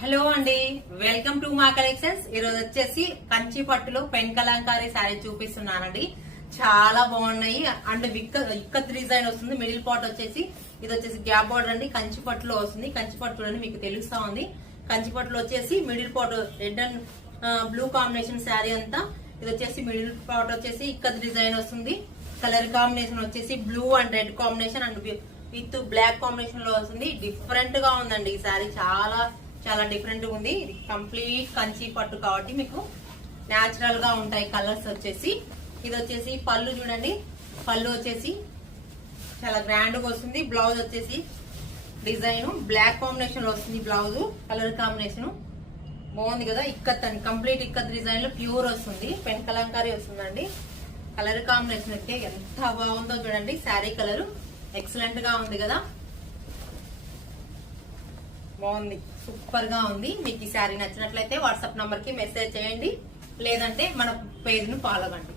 Hello అండి, welcome to మా collections. ఈ రోజు వచ్చేసి కంచి పట్టులో పెన్ కలంకారీ శారీ చూపిస్తున్నానండి. చాలా బాగున్నాయి అండ్ ఇక్కత్ డిజైన్ వస్తుంది. మిడిల్ పార్ట్ వచ్చేసి ఇది వచ్చేసి గ్యాప్ బార్డర్ అండి. కంచి పట్టులో వస్తుంది. కంచి పట్టు చూడండి, మీకు తెలుస్తా ఉంది. కంచి పట్టులో వచ్చేసి middle part red and blue combination sari అంతా. ఇది వచ్చేసి మిడిల్ పార్ట్ వచ్చేసి ఇక్కత్ డిజైన్ వస్తుంది. కలర్ కాంబినేషన్ వచ్చేసి blue and red combination and with black combination లో వస్తుంది. డిఫరెంట్ గా ఉందండి ఈ శారీ, చాలా చాలా డిఫరెంట్ గా ఉంది. ఇది కంప్లీట్ కంచి పట్టు కాబట్టి మీకు న్యాచురల్ గా ఉంటాయి కలర్స్ వచ్చేసి. ఇది వచ్చేసి పళ్ళు చూడండి, పళ్ళు వచ్చేసి చాలా గ్రాండ్ గా వస్తుంది. బ్లౌజ్ వచ్చేసి డిజైన్ బ్లాక్ కాంబినేషన్ లో వస్తుంది. బ్లౌజ్ కలర్ కాంబినేషన్ బాగుంది కదా. ఇక్కత్ అండి, కంప్లీట్ ఇక్కత్ డిజైన్ లో ప్యూర్ వస్తుంది. పెన్ కలంకారీ వస్తుందండి. కలర్ కాంబినేషన్ అయితే ఎంత బాగుందో చూడండి. శారీ కలర్ ఎక్సలెంట్ గా ఉంది కదా, బాగుంది, సూపర్ గా ఉంది. మీకు ఈ శారీ నచ్చినట్లయితే వాట్సాప్ నంబర్ కి మెసేజ్ చేయండి, లేదంటే మన పేజ్ ను ఫాలో అవ్వండి.